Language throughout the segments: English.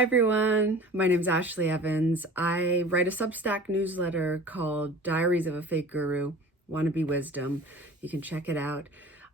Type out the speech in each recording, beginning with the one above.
Hi everyone, my name is Ashley Evans. I write a Substack newsletter called Diaries of a Fake Guru, Wannabe Wisdom. You can check it out.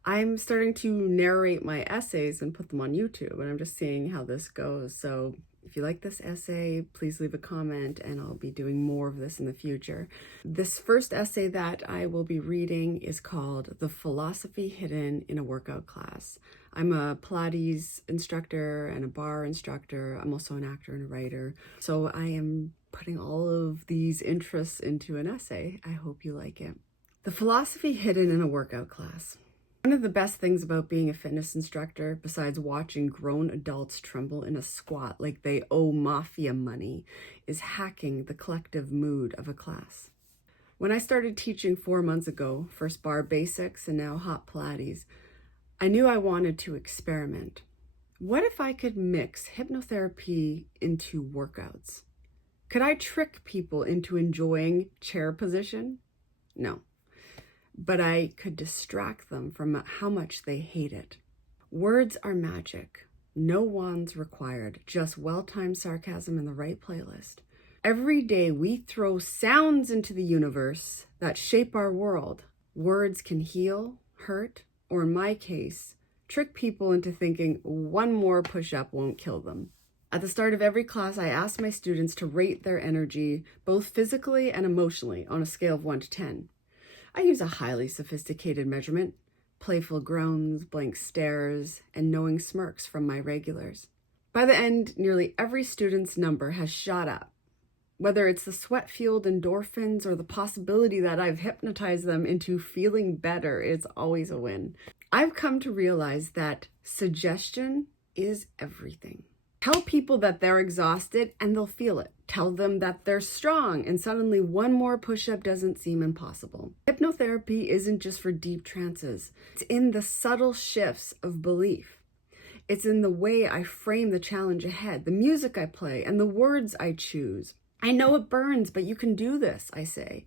I'm starting to narrate my essays and put them on YouTube, and I'm just seeing how this goes. So if you like this essay, please leave a comment and I'll be doing more of this in the future. This first essay that I will be reading is called The Philosophy Hidden in a Workout Class. I'm a Pilates instructor and a bar instructor. I'm also an actor and a writer. So I am putting all of these interests into an essay. I hope you like it. The Philosophy Hidden in a Workout Class. One of the best things about being a fitness instructor, besides watching grown adults tremble in a squat like they owe mafia money, is hacking the collective mood of a class. When I started teaching 4 months ago, first bar basics and now hot Pilates, I knew I wanted to experiment. What if I could mix hypnotherapy into workouts? Could I trick people into enjoying chair position? No. But I could distract them from how much they hate it. Words are magic. No wands required, just well-timed sarcasm in the right playlist. Every day we throw sounds into the universe that shape our world. Words can heal, hurt, or in my case, trick people into thinking one more push-up won't kill them. At the start of every class, I ask my students to rate their energy, both physically and emotionally, on a scale of 1 to 10. I use a highly sophisticated measurement, playful groans, blank stares, and knowing smirks from my regulars. By the end, nearly every student's number has shot up. Whether it's the sweat-fueled endorphins or the possibility that I've hypnotized them into feeling better, it's always a win. I've come to realize that suggestion is everything. Tell people that they're exhausted and they'll feel it. Tell them that they're strong and suddenly one more push-up doesn't seem impossible. Hypnotherapy isn't just for deep trances. It's in the subtle shifts of belief. It's in the way I frame the challenge ahead, the music I play, and the words I choose. I know it burns, but you can do this, I say.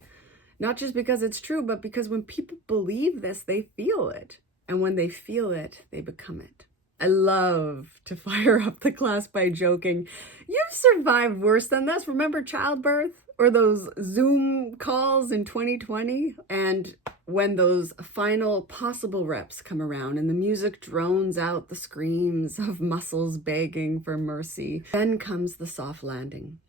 Not just because it's true, but because when people believe this, they feel it. And when they feel it, they become it. I love to fire up the class by joking, "You've survived worse than this. Remember childbirth? Or those Zoom calls in 2020? And when those final possible reps come around and the music drones out the screams of muscles begging for mercy, then comes the soft landing.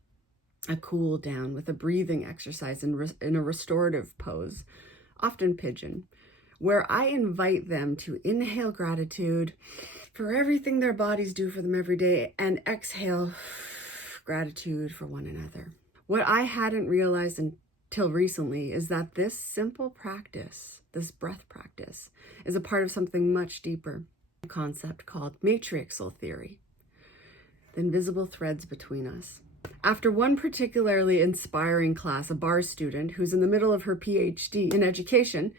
A cool down with a breathing exercise in a restorative pose, often pigeon, where I invite them to inhale gratitude for everything their bodies do for them every day and exhale gratitude for one another. What I hadn't realized until recently is that this simple practice, this breath practice, is a part of something much deeper, a concept called Matrixial Theory, the invisible threads between us. After one particularly inspiring class, a bar student who's in the middle of her PhD in education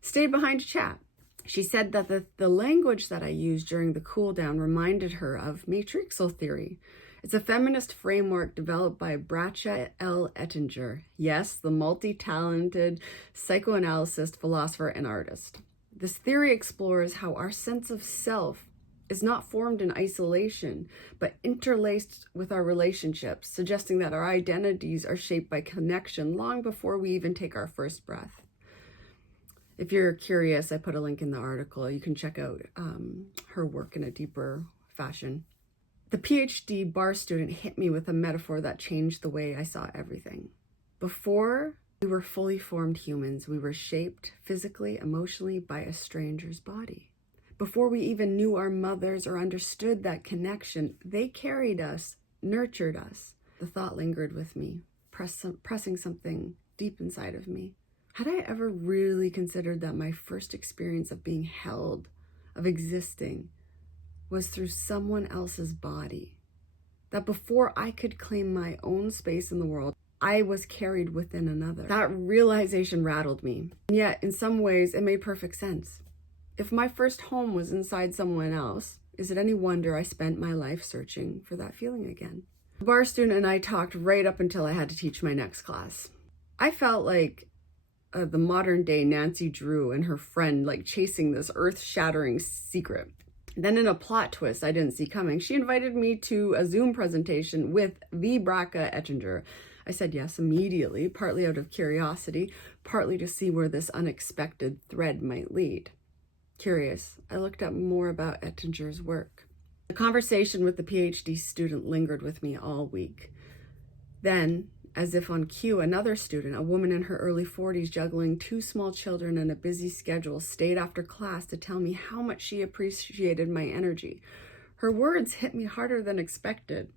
stayed behind to chat. She said that the language that I used during the cool down reminded her of Matrixial Theory. It's a feminist framework developed by Bracha L. Ettinger. Yes, the multi-talented psychoanalyst, philosopher, and artist. This theory explores how our sense of self is not formed in isolation, but interlaced with our relationships, suggesting that our identities are shaped by connection long before we even take our first breath. If you're curious, I put a link in the article. You can check out her work in a deeper fashion. The PhD bar student hit me with a metaphor that changed the way I saw everything. Before we were fully formed humans, we were shaped physically, emotionally by a stranger's body. Before we even knew our mothers or understood that connection, they carried us, nurtured us. The thought lingered with me, pressing something deep inside of me. Had I ever really considered that my first experience of being held, of existing, was through someone else's body? That before I could claim my own space in the world, I was carried within another. That realization rattled me. And yet, in some ways, it made perfect sense. If my first home was inside someone else, is it any wonder I spent my life searching for that feeling again? The bar student and I talked right up until I had to teach my next class. I felt like the modern day Nancy Drew and her friend, like chasing this earth-shattering secret. Then in a plot twist I didn't see coming, she invited me to a Zoom presentation with the Braca Ettinger. I said yes immediately, partly out of curiosity, partly to see where this unexpected thread might lead. Curious, I looked up more about Ettinger's work. The conversation with the PhD student lingered with me all week. Then, as if on cue, another student, a woman in her early 40s juggling 2 small children and a busy schedule, stayed after class to tell me how much she appreciated my energy. Her words hit me harder than expected.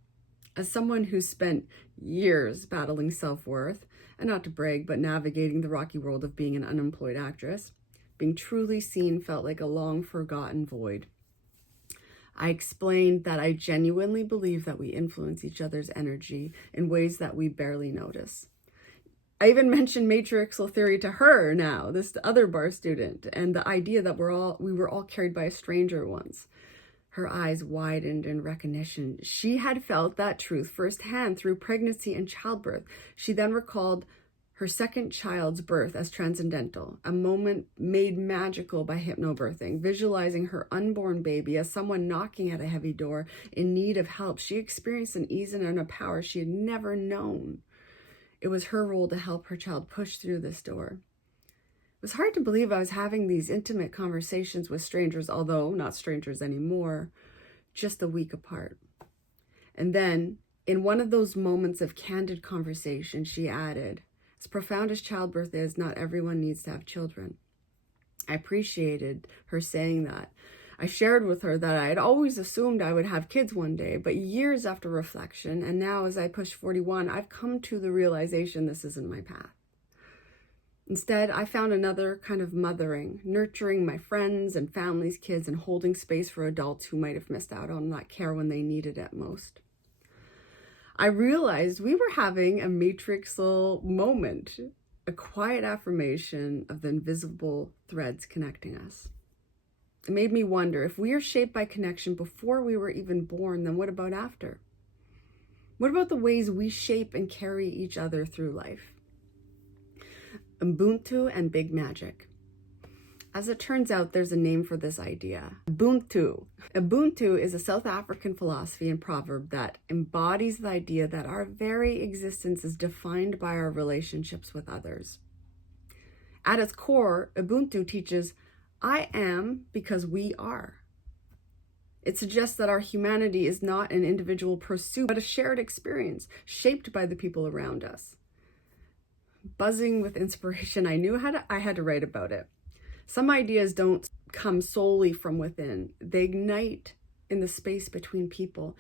As someone who spent years battling self-worth, and not to brag, but navigating the rocky world of being an unemployed actress, being truly seen felt like a long-forgotten void. I explained that I genuinely believe that we influence each other's energy in ways that we barely notice. I even mentioned Matrixial Theory to her now, this other bar student, and the idea that we were all carried by a stranger once. Her eyes widened in recognition. She had felt that truth firsthand through pregnancy and childbirth. She then recalled her second child's birth as transcendental, a moment made magical by hypnobirthing. Visualizing her unborn baby as someone knocking at a heavy door in need of help, she experienced an ease and a power she had never known. It was her role to help her child push through this door. It was hard to believe I was having these intimate conversations with strangers, although not strangers anymore, just a week apart. And then, in one of those moments of candid conversation, she added, as profound as childbirth is, not everyone needs to have children. I appreciated her saying that. I shared with her that I had always assumed I would have kids one day, but years after reflection, and now as I push 41, I've come to the realization this isn't my path. Instead, I found another kind of mothering, nurturing my friends and family's kids and holding space for adults who might have missed out on that care when they needed it most. I realized we were having a matrixal moment, a quiet affirmation of the invisible threads connecting us. It made me wonder, if we are shaped by connection before we were even born, then what about after? What about the ways we shape and carry each other through life? Ubuntu and Big Magic. As it turns out, there's a name for this idea. Ubuntu. Ubuntu is a South African philosophy and proverb that embodies the idea that our very existence is defined by our relationships with others. At its core, Ubuntu teaches, I am because we are. It suggests that our humanity is not an individual pursuit, but a shared experience shaped by the people around us. Buzzing with inspiration, I knew I had to write about it. Some ideas don't come solely from within. They ignite in the space between people.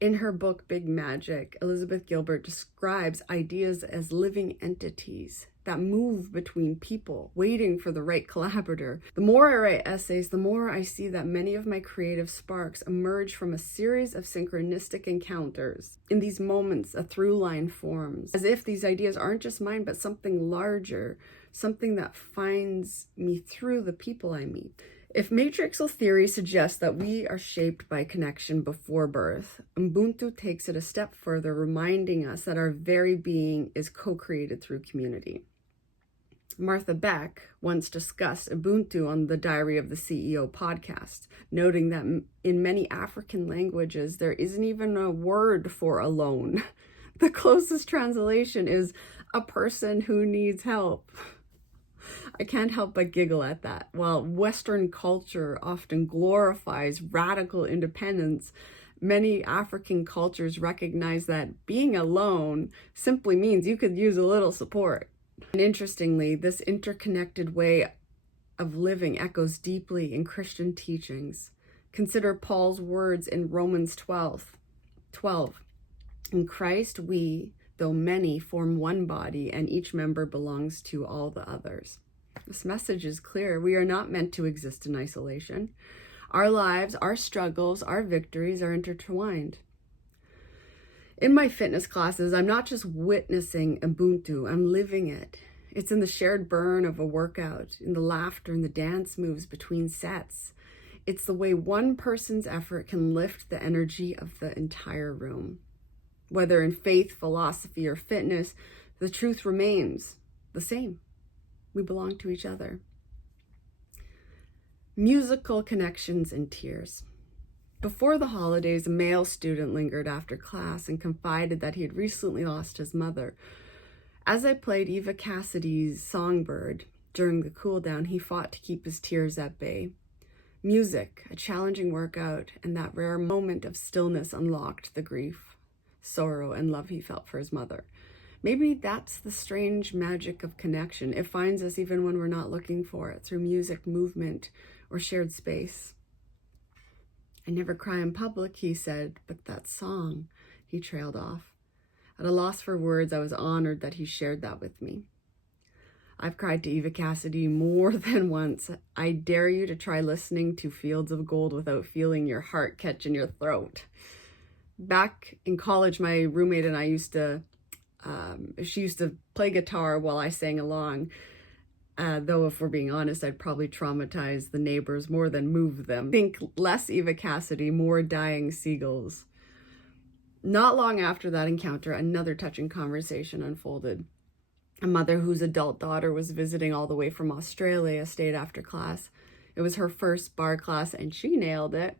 In her book, Big Magic, Elizabeth Gilbert describes ideas as living entities that move between people, waiting for the right collaborator. The more I write essays, the more I see that many of my creative sparks emerge from a series of synchronistic encounters. In these moments, a through line forms, as if these ideas aren't just mine, but something larger, something that finds me through the people I meet. If Matrixial Theory suggests that we are shaped by connection before birth, Ubuntu takes it a step further, reminding us that our very being is co-created through community. Martha Beck once discussed Ubuntu on the Diary of the CEO podcast, noting that in many African languages, there isn't even a word for alone. The closest translation is a person who needs help. I can't help but giggle at that. While Western culture often glorifies radical independence, many African cultures recognize that being alone simply means you could use a little support. And interestingly, this interconnected way of living echoes deeply in Christian teachings. Consider Paul's words in Romans 12. In Christ we, though many, form one body, and each member belongs to all the others. This message is clear. We are not meant to exist in isolation. Our lives, our struggles, our victories are intertwined. In my fitness classes, I'm not just witnessing Ubuntu, I'm living it. It's in the shared burn of a workout, in the laughter and the dance moves between sets. It's the way one person's effort can lift the energy of the entire room. Whether in faith, philosophy, or fitness, the truth remains the same. We belong to each other. Musical connections and tears. Before the holidays, a male student lingered after class and confided that he had recently lost his mother. As I played Eva Cassidy's Songbird during the cool down, he fought to keep his tears at bay. Music, a challenging workout, and that rare moment of stillness unlocked the grief, sorrow, and love he felt for his mother. Maybe that's the strange magic of connection. It finds us even when we're not looking for it, through music, movement, or shared space. I never cry in public, he said, but that song, he trailed off. At a loss for words, I was honored that he shared that with me. I've cried to Eva Cassidy more than once. I dare you to try listening to Fields of Gold without feeling your heart catch in your throat. Back in college, my roommate and I she used to play guitar while I sang along. Though if we're being honest, I'd probably traumatize the neighbors more than move them. Think less Eva Cassidy, more Dying Seagulls. Not long after that encounter, another touching conversation unfolded. A mother whose adult daughter was visiting all the way from Australia stayed after class. It was her first bar class and she nailed it.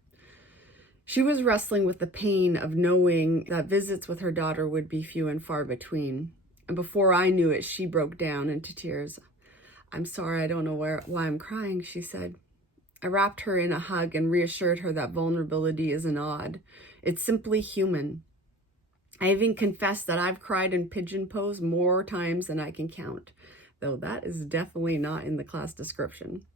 She was wrestling with the pain of knowing that visits with her daughter would be few and far between. And before I knew it, she broke down into tears. "I'm sorry, I don't know why I'm crying," she said. I wrapped her in a hug and reassured her that vulnerability isn't odd. It's simply human. I even confessed that I've cried in pigeon pose more times than I can count, though that is definitely not in the class description.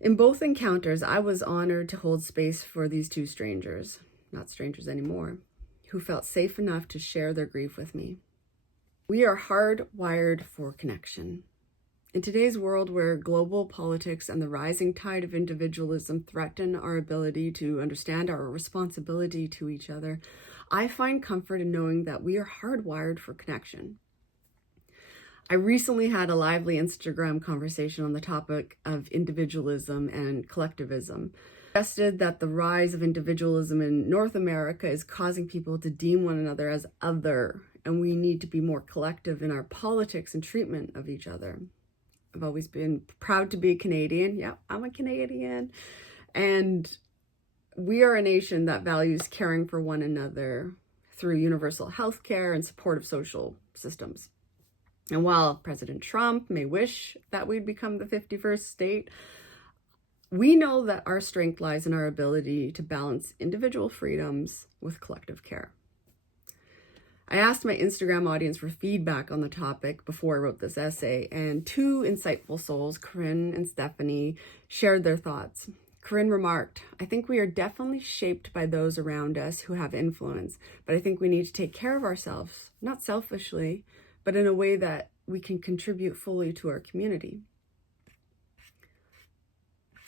In both encounters, I was honored to hold space for these two strangers, not strangers anymore, who felt safe enough to share their grief with me. We are hardwired for connection. In today's world where global politics and the rising tide of individualism threaten our ability to understand our responsibility to each other, I find comfort in knowing that we are hardwired for connection. I recently had a lively Instagram conversation on the topic of individualism and collectivism. I suggested that the rise of individualism in North America is causing people to deem one another as other, and we need to be more collective in our politics and treatment of each other. I've always been proud to be a Canadian. Yeah, I'm a Canadian. And we are a nation that values caring for one another through universal health care and supportive social systems. And while President Trump may wish that we'd become the 51st state, we know that our strength lies in our ability to balance individual freedoms with collective care. I asked my Instagram audience for feedback on the topic before I wrote this essay, and two insightful souls, Corinne and Stephanie, shared their thoughts. Corinne remarked, "I think we are definitely shaped by those around us who have influence, but I think we need to take care of ourselves, not selfishly, but in a way that we can contribute fully to our community."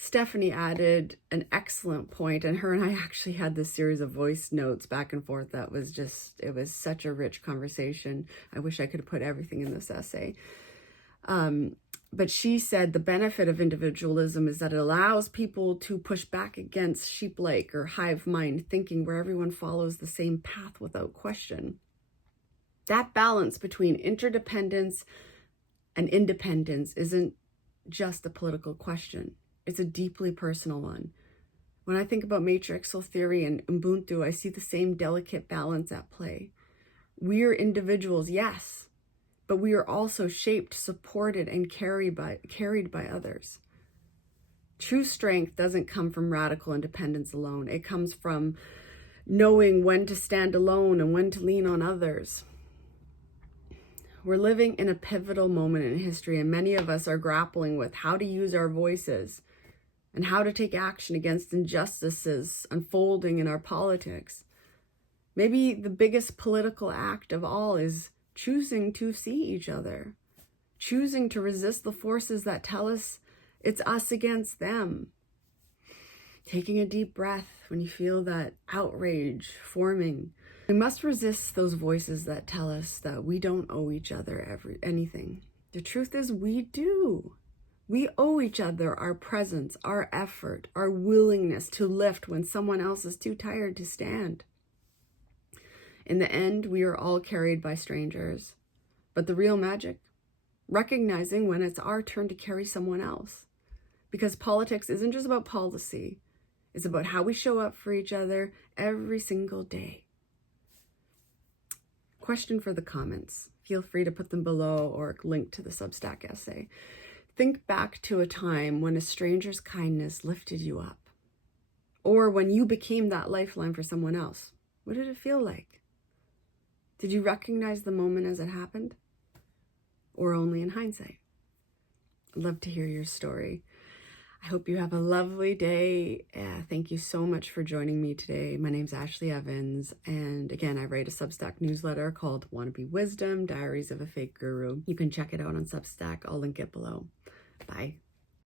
Stephanie added an excellent point, and her and I actually had this series of voice notes back and forth that was it was such a rich conversation. I wish I could have put everything in this essay. But she said the benefit of individualism is that it allows people to push back against sheep-like or hive mind thinking where everyone follows the same path without question. That balance between interdependence and independence isn't just a political question. It's a deeply personal one. When I think about Matrixial Theory and Ubuntu, I see the same delicate balance at play. We are individuals, yes, but we are also shaped, supported, and carried by others. True strength doesn't come from radical independence alone. It comes from knowing when to stand alone and when to lean on others. We're living in a pivotal moment in history, and many of us are grappling with how to use our voices and how to take action against injustices unfolding in our politics. Maybe the biggest political act of all is choosing to see each other, choosing to resist the forces that tell us it's us against them. Taking a deep breath when you feel that outrage forming. We must resist those voices that tell us that we don't owe each other anything. The truth is we do. We owe each other our presence, our effort, our willingness to lift when someone else is too tired to stand. In the end, we are all carried by strangers. But the real magic, recognizing when it's our turn to carry someone else. Because politics isn't just about policy. It's about how we show up for each other every single day. Question for the comments. Feel free to put them below or link to the Substack essay. Think back to a time when a stranger's kindness lifted you up, or when you became that lifeline for someone else. What did it feel like? Did you recognize the moment as it happened, or only in hindsight? I'd love to hear your story. I hope you have a lovely day. Thank you so much for joining me today. My name's Ashley Evans, and again, I write a Substack newsletter called Wannabe Wisdom, Diaries of a Fake Guru. You can check it out on Substack. I'll link it below. Bye.